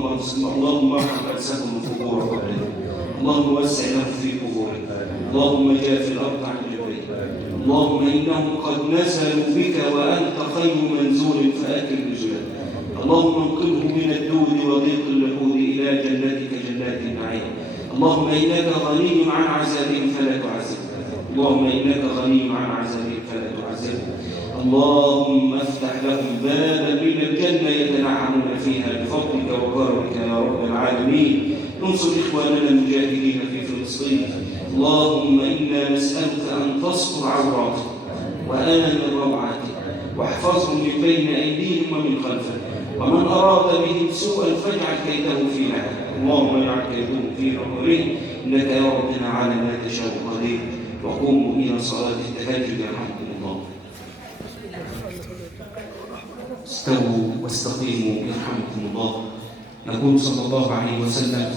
اللهم ارحم أجسادهم الفقور والعلم، اللهم وسع لهم في قبورهم، اللهم جاف الأرض عن جبينهم، اللهم إنهم قد نزلوا بك وأنت خير منزول فأكرم نزلهم، اللهم انقذهم من الدود وضيق اللحود إلى جنتك جنات النعيم، اللهم إنك غني عن عذابهم فلا تعذبهم، اللهم إنك غني عن عذابهم فلا تعذبهم، اللهم افتح لهم بابا من الجنة يتنعمون فيها بفضلك وكرمك يا رب العالمين. انصر إخواننا المجاهدين في فلسطين، اللهم إنا نسألك أن تستر عوراتهم وآمن روعاتهم واحفظهم من بين أيديهم ومن خلفهم، ومن أراد بهم سوءا فاجعل كيده في نحره، اللهم اجعل كيدهم في نحره، إنك يا ربنا على ما تشاء قدير. وقوموا إلى صلاة التهجد يرحمكم الله. استووا واستقيموا يرحمكم الله. يقول صلى الله عليه وسلم: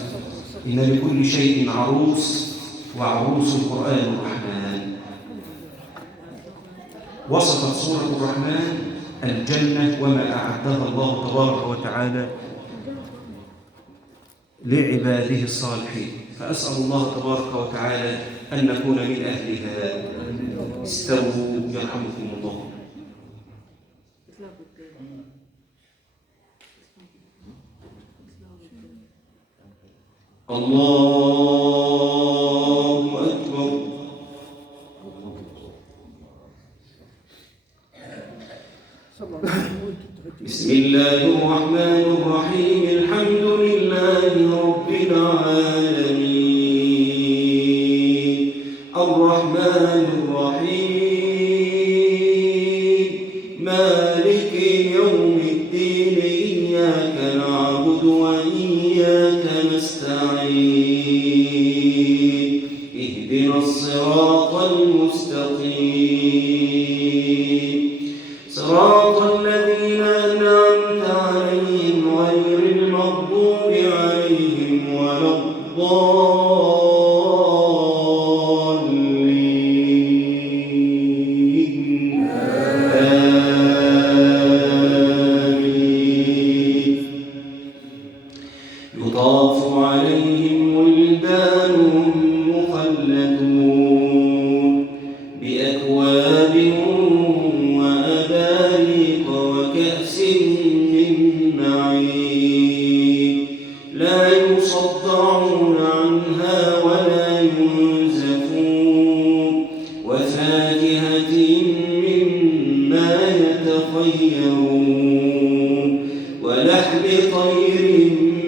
إن لكل شيء عروس وعروس القرآن الرحمن. وصفت سورة الرحمن الجنة وما أعدها الله تبارك وتعالى لعباده الصالحين، فأسأل الله تبارك وتعالى أن نكون من أهلها. استووا يرحمكم الله. الله أكبر. بسم الله الرحمن الرحيم. الحمد لله رب العالمين، الرحمن الرحيم، مالك يوم الدين، إياك نعبد وإياك نستعين، اهدنا الصراط المستقيم، صراط الذين أنعمت عليهم غير المغضوب عليهم ولا الضالين. آمين. يطاف عليهم ولدان مخلدون بأكواب وأباريق وكأس من معين، لا يصدعون عنها ولا ينزفون، وفاكهة مما يتخيرون، ولحم طير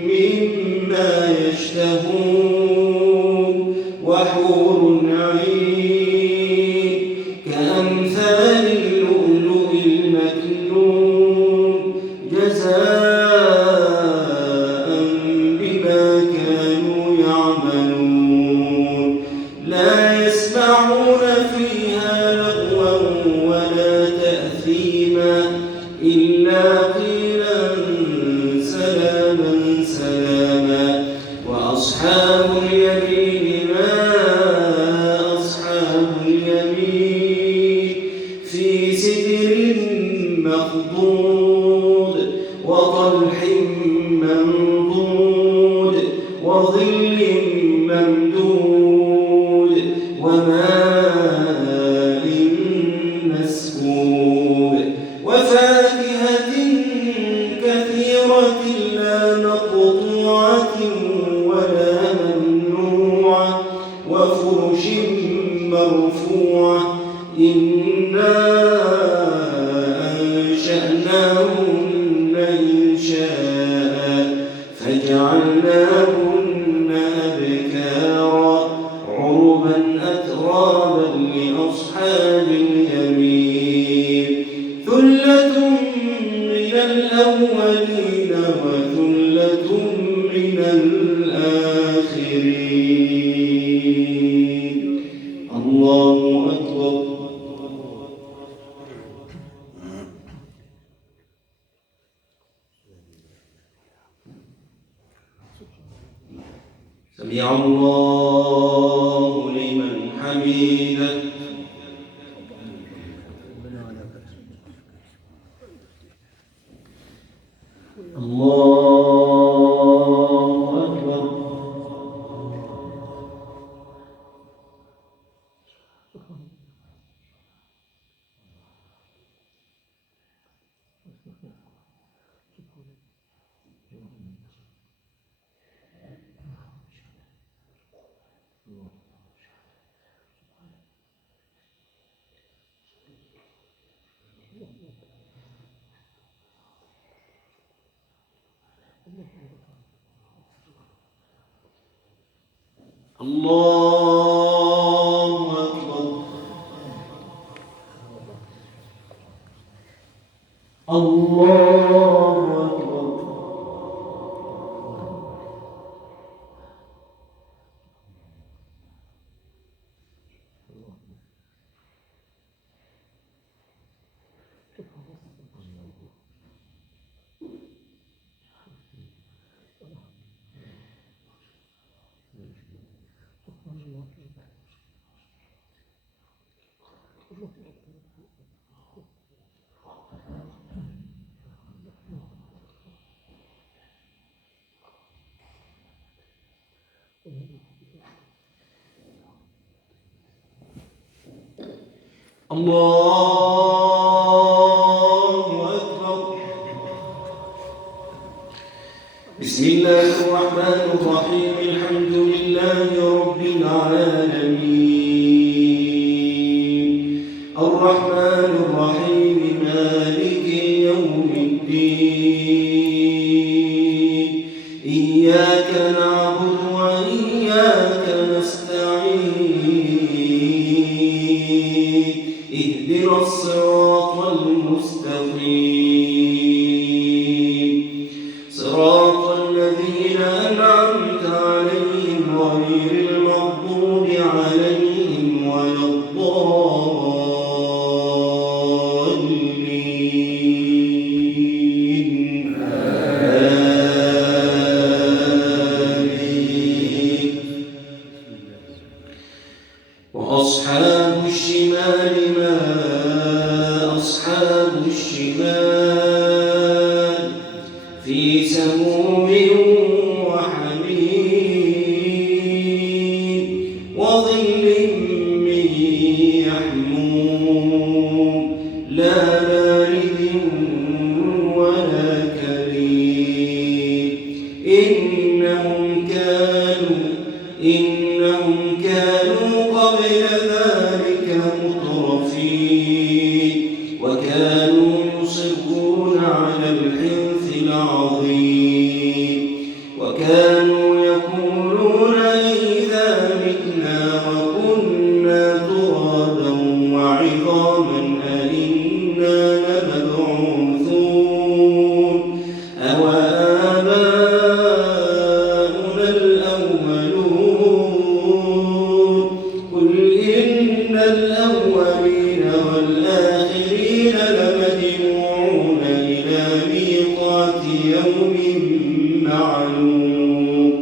مما يشتهون، وحور عين كأمثال اللؤلؤ المكنون، جزاء بما كانوا يعملون، لا يسمعون فيها لغوا ولا تأثيما إلا قيلا سلاما سلاما. وأصحاب اليمين ما أصحاب اليمين، في سدر مخضود وطلح منضود وظل ممدود وماء مسكوب، وفاكهة كثيرة لا مقطوعة ولا ممنوعة، وفرش مرفوعة. إنا أنشأناهن إنشاء فجعلناهن أبكارا عربا أترابا لأصحاب اليمين، ثلة من الأولين وثلة من الآخرين. الله أكبر. سمع الله لمن حمده. الله الله أكبر. الله أكبر. الله أكبر. بسم الله الرحمن الرحيم. الحمد لله رب العالمين الرحمن الرحيم مالك يوم الدين إياك نعبد وإياك نستعين اهدنا الصراط المستقيم صراط الذين أنعمت عليهم غير المغضوب عليهم ولا الضالين آمين. وأصحاب الشمال ما أصحاب الشمال في سموم وحميم وظل من يحموم لا بارد ولا كريم إنهم كانوا قبل ذلك مترفين وكانوا يصرون على الحنث العظيم وكانوا يقولون إذا متنا وكنا ترابا وعظاما أئنا لمبعوثون أو آباؤنا الأولون قل إن الأولين والآخرين لمجموعون إلى ميقات يوم معلوم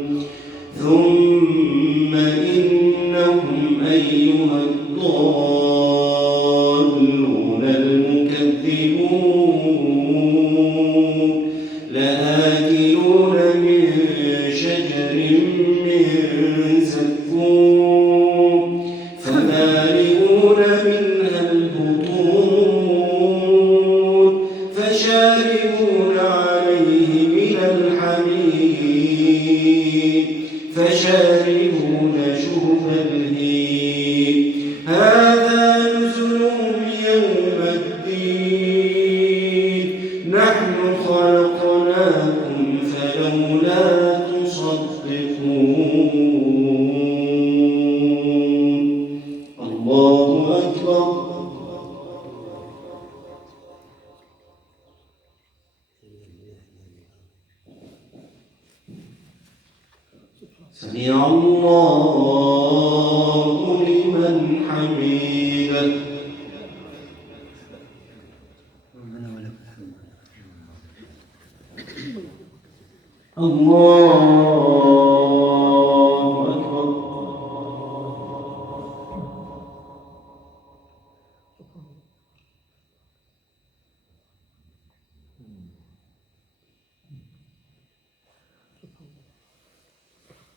ثم إنهم أيها الضالون المكذبون لآكلون من شجر من زقوم فمالئون منها البطون فشاربون عليه من الحميم فشاربون شرب الهيم هذا نزلهم يوم الدين نحن خلقناكم فلولا تصدقون. الله أكبر. سمع الله لمن حمده. الله أكبر.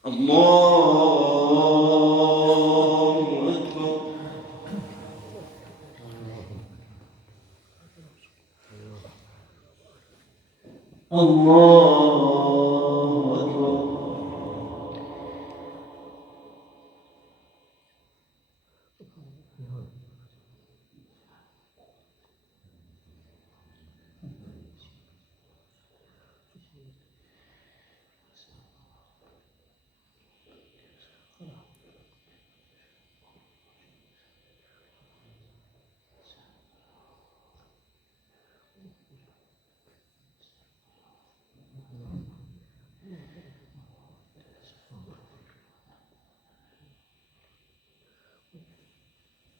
الله أكبر. الله أكبر.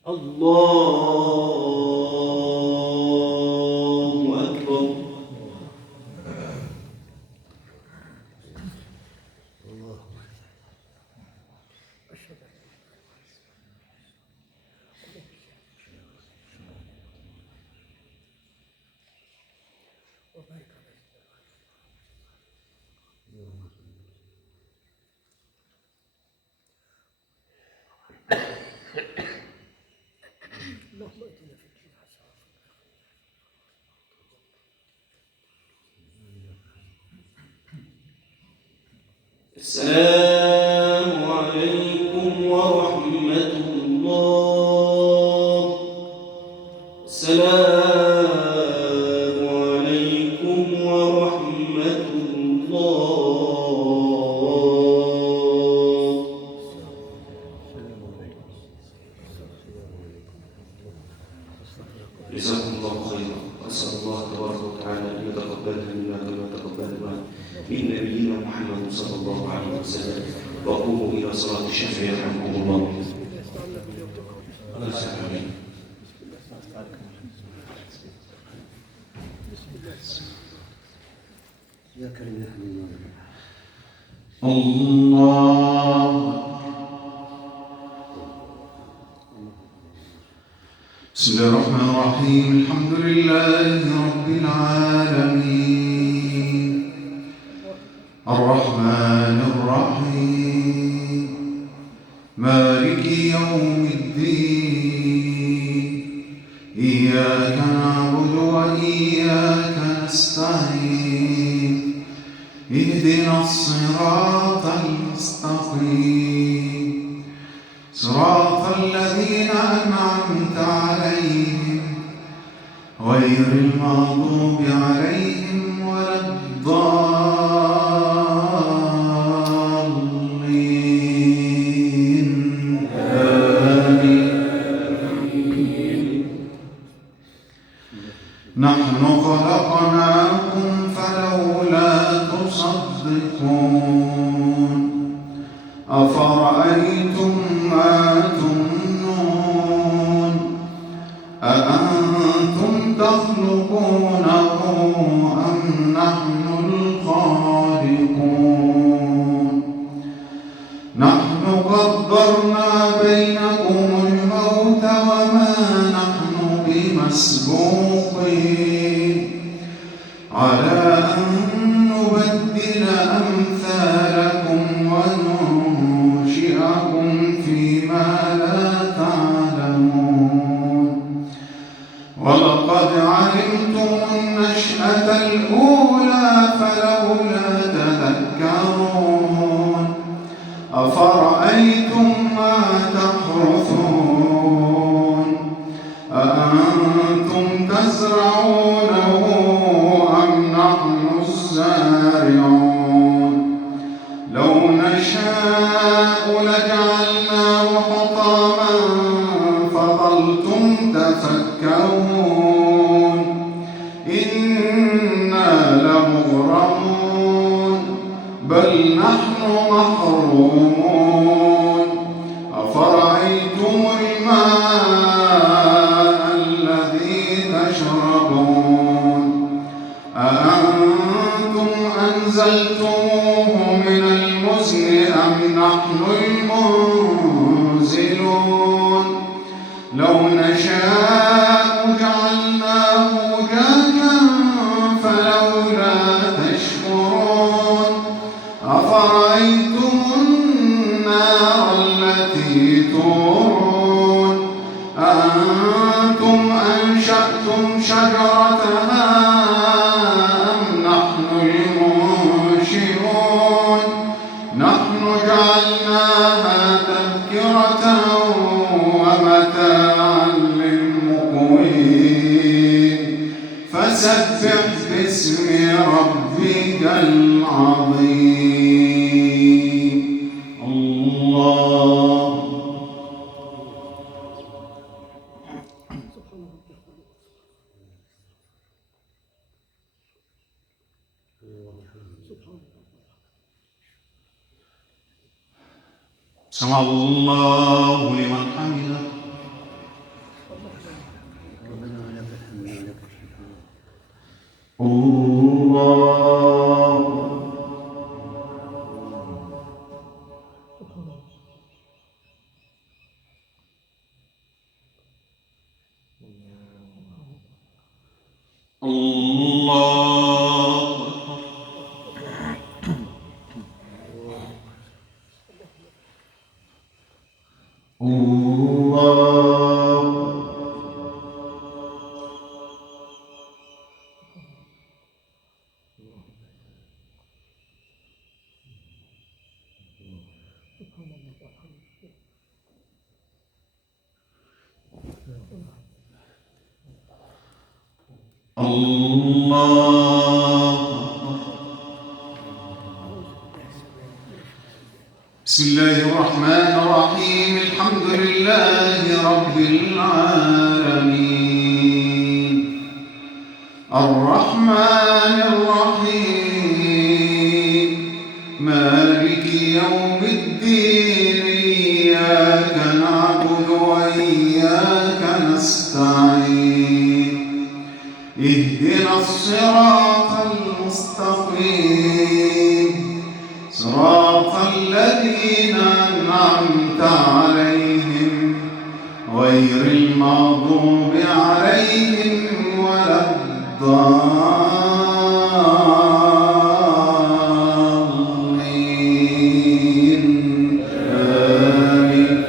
الله أكبر. السلام عليكم ورحمة الله. السلام عليكم ورحمة الله. جزاكم الله خيرا. أسأل الله تبارك وتعالى أن يتقبلها منا كما تقبلها من نبينا محمد صلى الله عليه وسلم. وقوموا إلى صلاة الشفع يرحمكم الله. الله يسلمك. يا كريم يا حليم. الله. بسم الله الرحمن الرحيم. الحمد لله رب العالمين الرحمن الرحيم مالك يوم الدين إياك نعبد وإياك نستعين اهدنا الصراط المستقيم صراط الذين أنعمت عليهم غير المغضوب عليهم ولا الضالين. آمين. نحن خلقناكم فلولا تصدقون أفرأيتم ما تمنون أأنتم تخلقونه أم نحن الخالقون نحن قدرنا بينكم الموت وما نحن بمسبوقين على أن نبدل أمثالكم وننشئكم فيما لا تعلمون ولقد علمتم النشأة الأولى فلولا تذكرون أفرأيتم ما تحرثون أأنتم تزرعونه أم نحن الزارعون لو نشاء لجعلناه حطاما فظلتم تفكرون إنا لمغرمون بل نحن محرومون أفرأيتم الماء الذي تشربون أأنتم أنزلتموه من المزن أم نحن المنزلون لو نشاء جعلناه أجاجا فلولا تشكرون أفرأيتم النار التي تورون أأنتم أنشأتم شجرتها أم نحن المنشئون نحن جعلناها تذكرة ومتاعا للمقوين فسبح باسم ربك العظيم. الله. سمع الله لمن حمده. بسم الله الرحمن الرحيم. الحمد لله رب العالمين الرحمن الرحيم مالك يوم الدين إياك نعبد وإياك نستعين اهدنا الصراط المستقيم صراط الذين أنعمت عليهم غير المغضوب عليهم ولا الضالين آمين.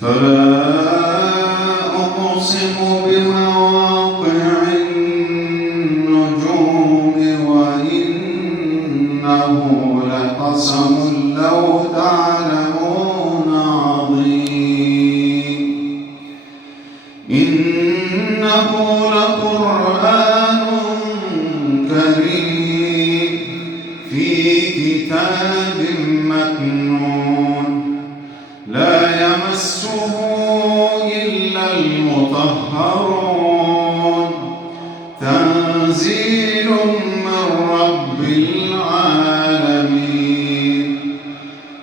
فلا أقسم بمواقع النجوم وإنه لقسم لو تعلمون عظيم إنه لقرآن كريم في كتاب مكنون لا يمسه إلا المطهرون تنزيل من رب العالمين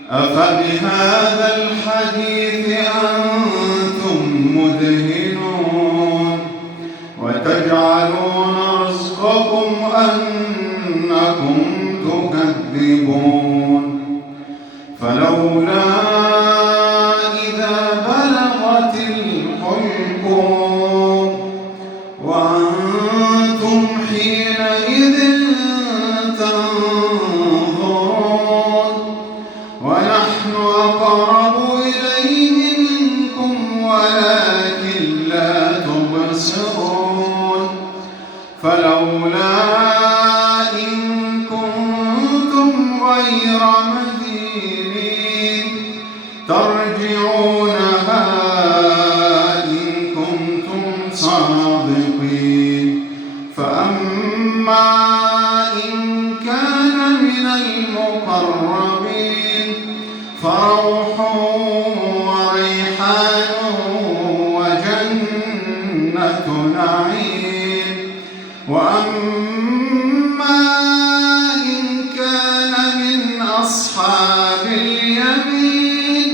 أفبهذا الحديث أنتم مدهنون وتجعلون رزقكم أنكم تكذبون فلولا إذا بلغت الحلقوم وأنتم حينئذ تنظرون ونحن أقرب إليه منكم ولكن لا تبصرون فلولا إن كنتم غير مدينين ترجعونها إن كنتم صادقين فأما إن كان من المقربين فروح وريحان وجنة نعيم وأما إن كان من أصحاب اليمين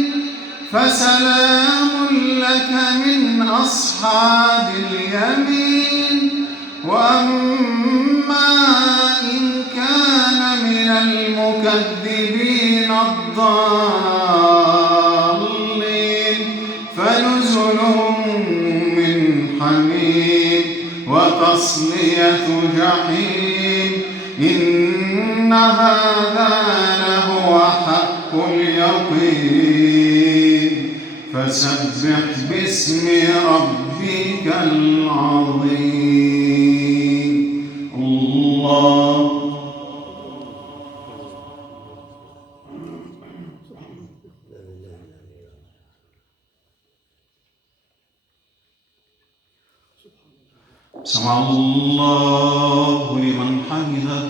فسلام لك من أصحاب اليمين وأما إن كان من المكذبين الضالين فنزل من حميم وتصلية جحيم إن هذا لهو حق اليقين فسبح باسم ربك العظيم الله سمع الله لمن حمده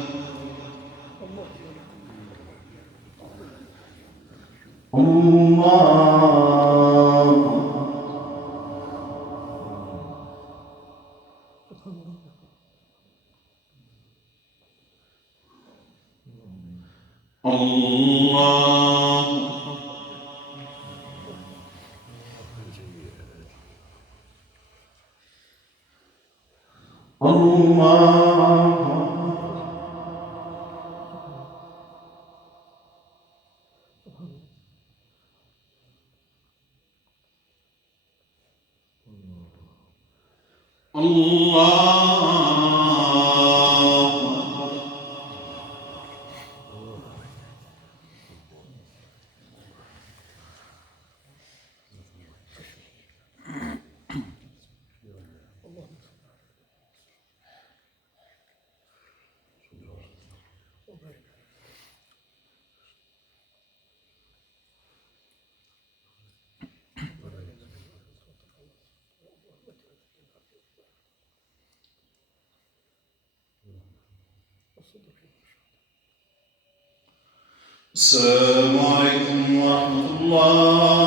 السلام عليكم ورحمة الله.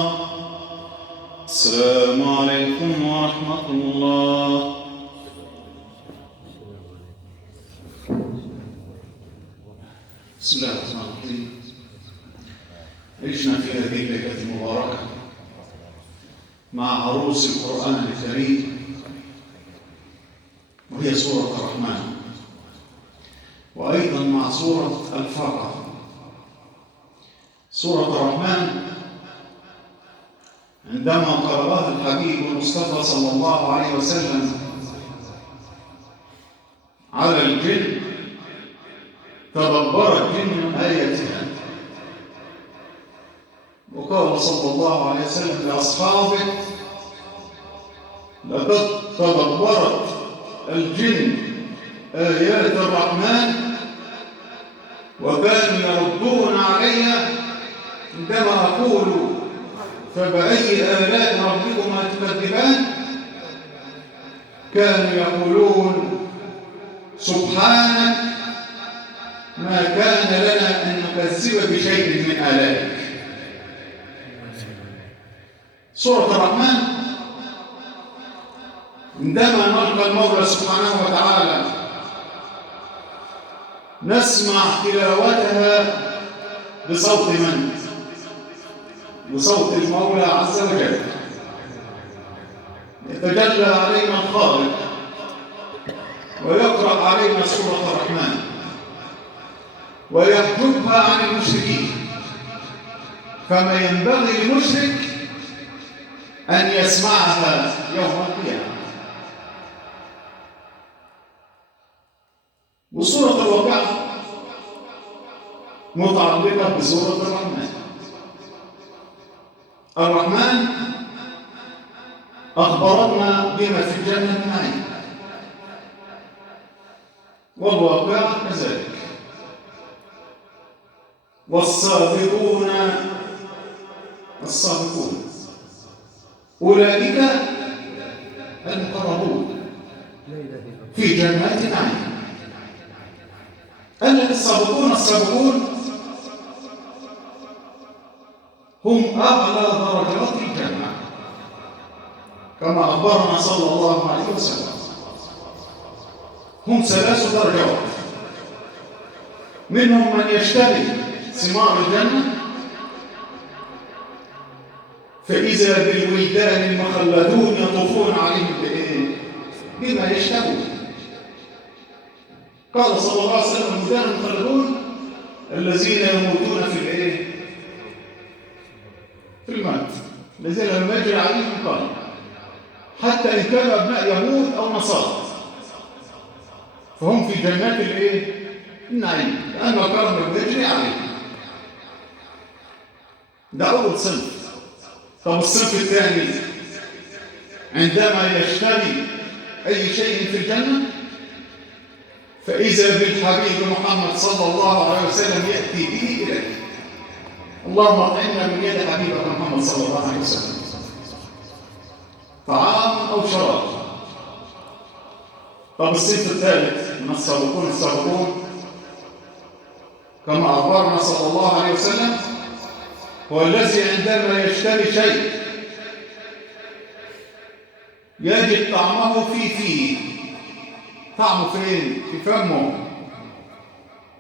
السلام عليكم ورحمة الله. بسم الله الرحمن الرحيم. عشنا في هذه الليلة المباركة مع عروس القرآن الكريم، وهي سورة الرحمن، وأيضا مع سورة الفاتحة. سورة الرحمن عندما قرأها الحبيب المصطفى صلى الله عليه وسلم على الجن تدبر الجن آياتها، وقال صلى الله عليه وسلم لأصحابه: لقد تدبرت الجن آيات الرحمن وكانوا يردون علي عندما أقول فبأي آلاء ربكما تكذبان، كانوا يقولون سبحانك ما كان لنا أن نكذب بشيء من آلائك. سورة الرحمن عندما نلقى المولى سبحانه وتعالى نسمع تلاوتها بصوت من؟ بصوت المولى عز وجل. يتجلى علينا الخالق ويقرأ علينا سورة الرحمن ويحجبها عن المشركين، فما ينبغي للمشرك أن يسمعها يوم القيامة. وسورة الواقعة متعلقة بسورة الرحمن. الرحمن أخبرنا بما في الجنة من نعيم، والواقعة كذلك. والسابقون أولئك المقربون في جنات النعيم. السابقون هم أعلى درجات الجنة، كما أخبرنا صلى الله عليه وسلم. هم 3 درجات، منهم من يشتهي ثمار الجنة فإذا بالولدان المخلدون يطوفون عليهم بما يشتهون. قال صلى الله عليه وسلم: الولدان المخلدون الذين يموتون في الموت، الذين لم يجري عليهم قلب، حتى إن كانوا أبناء يهود أو نصارى، فهم في جنات النعيم لأن كرم يجري عليهم. ده أول صنف. طب الصنف الثاني عندما يشتري أي شيء في الجنة فإذا بالحبيب محمد صلى الله عليه وسلم يأتي به إليه. اللهم اطعمنا من يد حبيبك محمد صلى الله عليه وسلم، طعام أو شراب. طب الصنف الثالث من السابقون كما أخبرنا صلى الله عليه وسلم هو الذي عندما يشتري شيء يجد طعمه في فيه. طعمه فين؟ في فمه.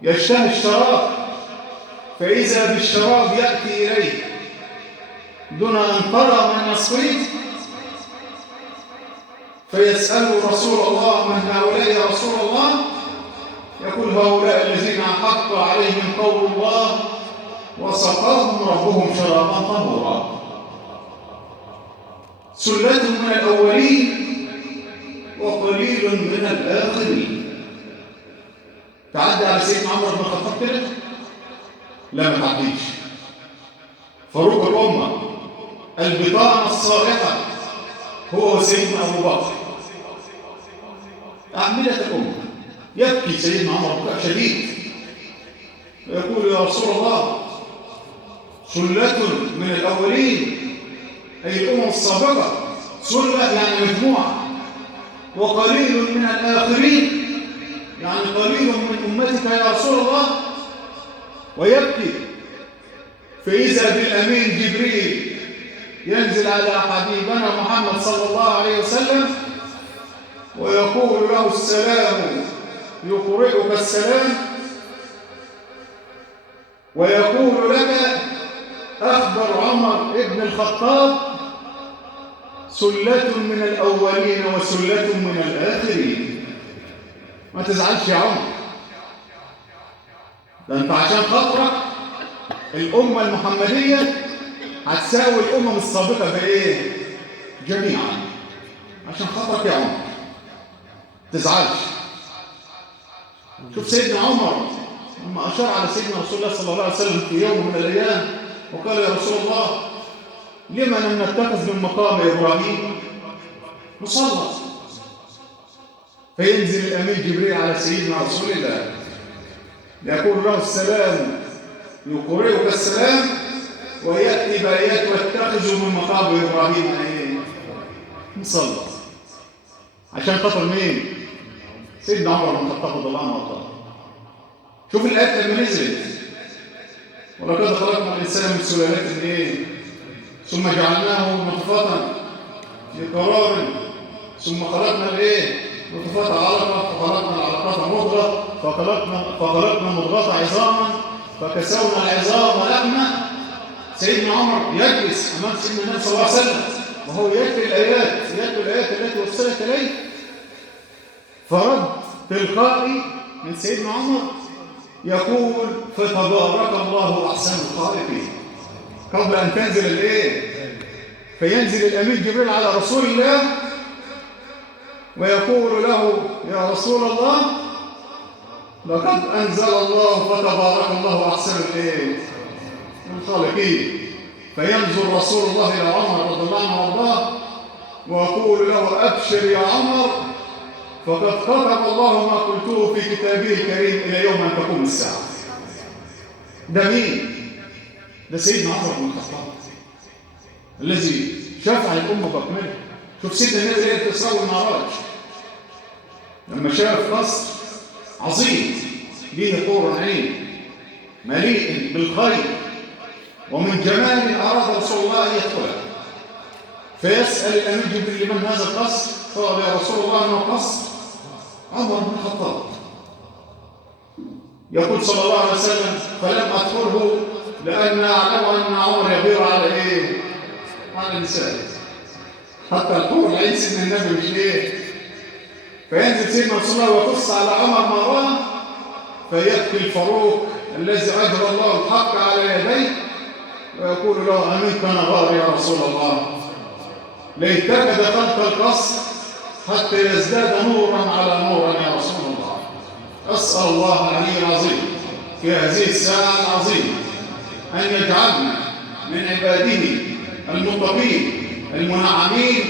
يشتهي الشراب فإذا بالشراب يأتي إليه دون أن ترى من يسقيه، فيسأل رسول الله: من هؤلاء يا رسول الله؟ يقول: هؤلاء الذين حق عليهم قول الله وسقاهم ربهم شرابا طهورا. سلة من الأولين وقليل من الآخرين. تعدي على سيدنا عمر بن الخطاب كده؟ لا، ما تعديش. فاروق الأمة، البطانة الصالحة، هو سيدنا أبو بكر، أعمدة الأمة. يبكي سيدنا عمر بكاء شديد ويقول: يا رسول الله، سلة من الأولين أي الأمم السابقة، سلة يعني مجموعة، وقليل من الآخرين يعني قليل من أمتك يا رسول الله، ويبكي. فإذا بالأمين جبريل ينزل على حبيبنا محمد صلى الله عليه وسلم ويقول له السلام، يقرئك السلام، ويقول لك أخبر عمر ابن الخطاب سلة من الأولين وسلة من الآخرين. ما تزعلش يا عمر، ده أنت عشان خاطرك الأمة المحمدية هتساوي الأمم السابقة بإيه؟ جميعا. عشان خاطرك يا عمر تزعلش. شوف سيدنا عمر لما أشار على سيدنا رسول الله صلى الله عليه وسلم في يوم من الأيام وقال يا رسول الله لما لم نتخذ من مقام إبراهيم مصلى؟ فينزل الأمين جبريل على سيدنا رسول الله يقول له السلام، يقرئك السلام، ويأتي بآيات واتخذوا من مقام إبراهيم مصلى. عشان خاطر مين؟ سيدنا عمر بن الخطاب رضي الله عنه وارضاه. شوف الآيات لما نزلت ولقد خلقنا الإنسان من سلالة إيه؟ ثم جعلناه نطفة في قرار، ثم خلقنا الإيه؟ نطفة علقة، فخلقنا العلقة مضغة، فخلقنا مضغة عظاما، فكسونا العظام لحما. سيدنا عمر يجلس أمام سيدنا النبي صلى الله عليه وسلم وهو يتلو الآيات التي وصلت إليه، فرد تلقائي من سيدنا عمر يقول فتبارك الله أحسن الخالقين، قبل أن تنزل الإيه؟ فينزل الأمين جبريل على رسول الله ويقول له يا رسول الله لقد أنزل الله فتبارك الله أحسن الإيه؟ الخالقين. فينظر رسول الله إلى عمر رضي الله عنه وارضاه ويقول له أبشر يا عمر فقد كتب الله ما قلته في كتابه الكريم إلى يوم أن تقوم الساعة. ده مين؟ ده سيدنا عمر بن الخطاب الذي شفع الأمة بأكملها. شوف سيدنا النبي ليلة الإسراء والمعراج لما شاف قصر عظيم فيه حور عين مليء بالخير ومن جمال أراد رسول الله أن يدخله، فيسأل الأمير جبريل لمن هذا القصر؟ قال يا رسول الله أنه قصر عمر بن الخطاب. يقول صلى الله عليه وسلم فلم أدخله لأن أعلم أن عمر يغير على إيه؟ على النساء، حتى الحور العين سيدنا النبي مش إيه؟ فينزل سيدنا رسول الله ويقص على عمر ما رأى، فيبكي الفاروق الذي أجرى الله الحق على يديه ويقول له أمنت أنا غار يا رسول الله، ليتك دخلت القصر حتى يزداد نورا على نور يا رسول الله. أسأل الله العلي العظيم في هذه الساعة العظيمة أن يجعلنا من عباده المتقين المنعمين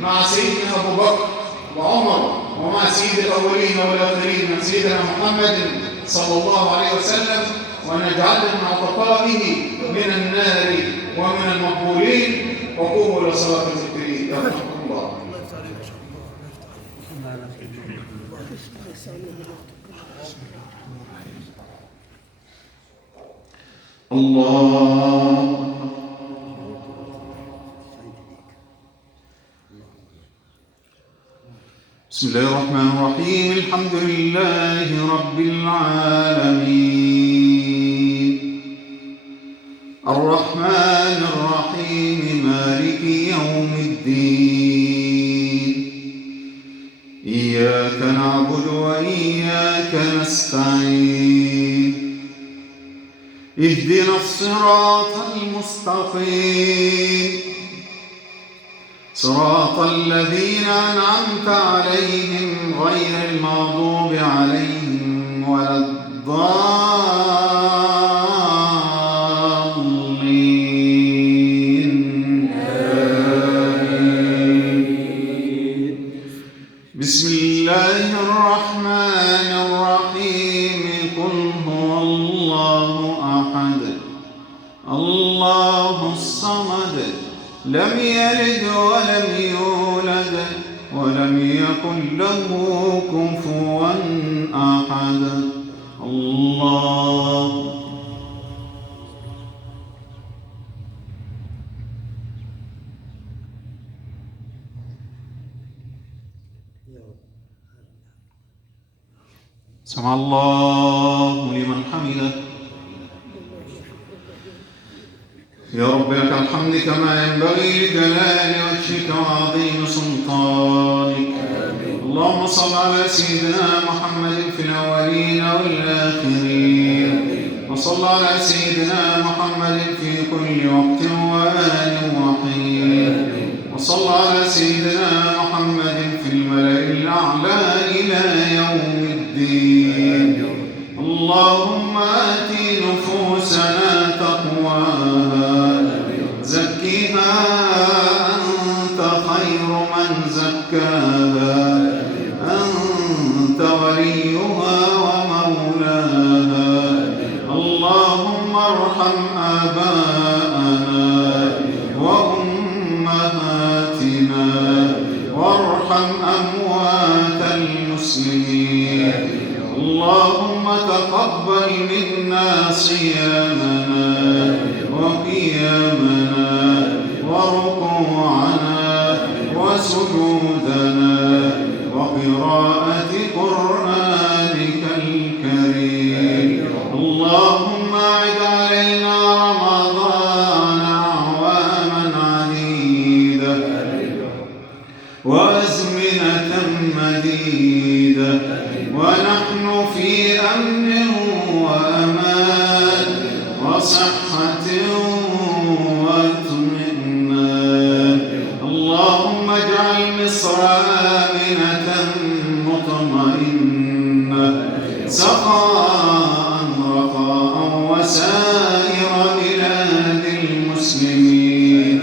مع سيدنا أبو بكر وعمر ومع سيد الأولين والآخرين من سيدنا محمد صلى الله عليه وسلم، ونجعلنا من عتقائه من النار ومن المقبولين. وقوموا إلى صلاة الذكرين يرحمكم الله. الله بسم الله الرحمن الرحيم. الحمد لله رب العالمين الرحمن الرحيم مالك يوم الدين، إياك نعبد وإياك نستعين، اهدنا الصراط المستقيم صراط الذين أنعمت عليهم غير المغضوب عليهم ولا الضالين. آمين. بسم الله الرحمن الرحيم. قل هو الله أحد الله الصمد لم يلد ولم يولد ولم يكن له كفوا أحد. سمع الله لمن حمده. يا رب لك الحمد كما ينبغي لجلال وجهك وعظيم سلطانك. اللهم صل على سيدنا محمد في الأولين والآخرين، وصل على سيدنا محمد في كل وقت وآن وحين، وصل على سيدنا محمد في الملأ الأعلى إلى يوم الدين. اللهم آت نفوسنا تقواها، زكها أنت خير من زكاها، أنت وليها ومولاها. اللهم ارحم آباءنا وأمهاتنا، وارحم أموات المسلمين. اللهم تقبل منا صيامنا وقيامنا وركوعنا وسجودنا وقراءة قرآنك الكريم. اللهم أعد علينا رمضان أعواما عديدة وأزمنة مديدة، ونحن في أمن وأمان وصحة واطمئنان. اللهم اجعل مصر آمنة مطمئنة سخاء رخاء وسائر بلاد المسلمين.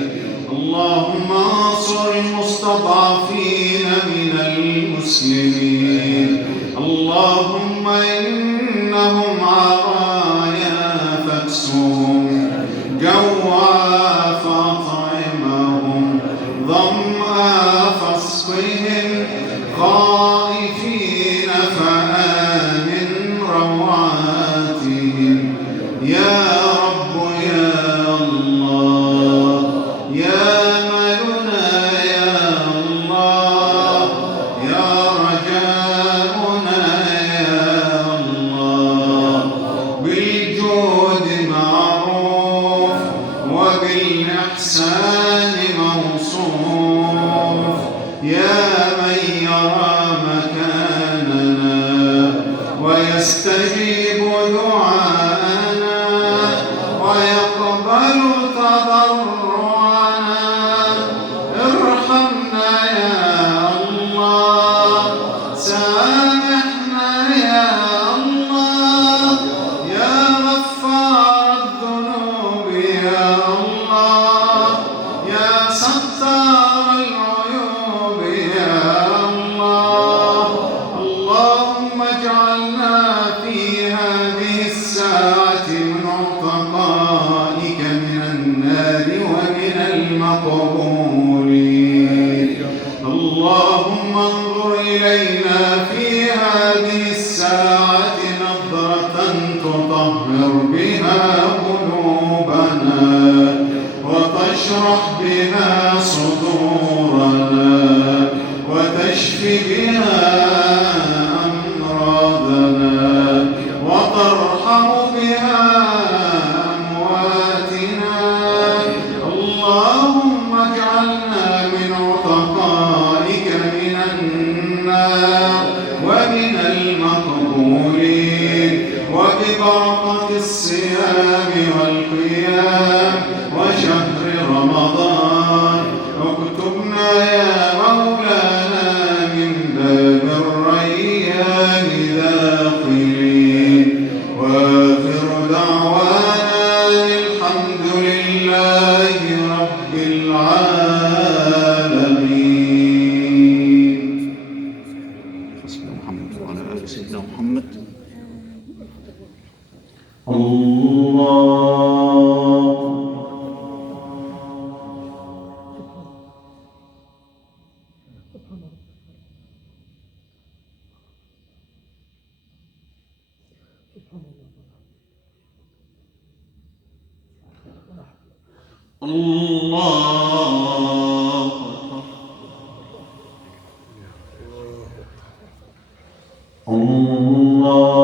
اللهم انصر المستضعفين من المسلمين. اللهم إنهم عرايا فاكسهم، جوعا فاطعمهم، ظمآ فاسقهم، خائفين فآمن روعاتهم. يا رب يا الله، يا ملنا يا الله، يا رجاؤنا يا الله. بالجود معروف وبالإحسان موصوف، يا من يرى مكاننا ويستجيب دعاءنا ويقبل تضرعنا. ارحمنا يا الله، سامحنا يا الله، يا غفار الذنوب يا الله، يا ستار العيوب يا الله. اللهم اجعلنا في هذه الساعة من عتقائك من النار ومن المقبولين. اللهم انظر إلينا في هذه الساعة نظرة تطهر بها قلوبنا وتشرح بها صدورنا وتشفي بها أمراضنا وترحم بها أمواتنا. اللهم اجعلنا من عتقائك من النار ومن المقبولين، وببركة الصيام والقيام وشهر رمضان اكتبنا يا مولانا من باب الريان داخلين. وآخر دعوانا الحمد لله رب العالمين. سيدنا محمد وعلى آل سيدنا محمد. الله الله الله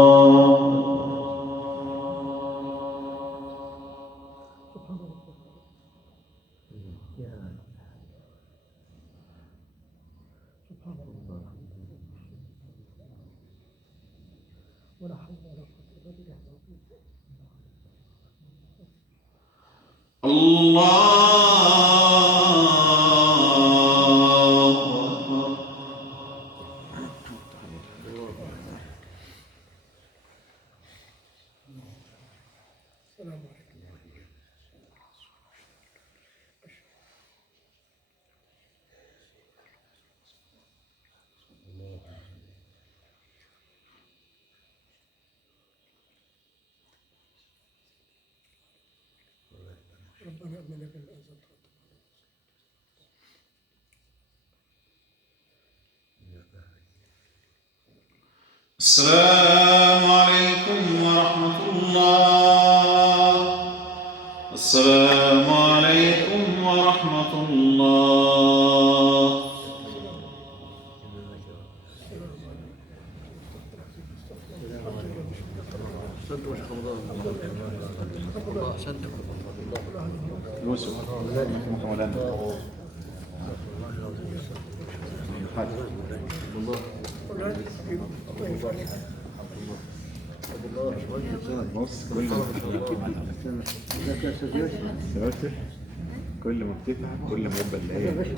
السلام عليكم ورحمة الله. السلام عليكم ورحمة الله. يوسف مولانا بص كل ما بتفتح كل ما يبقى اللي هي في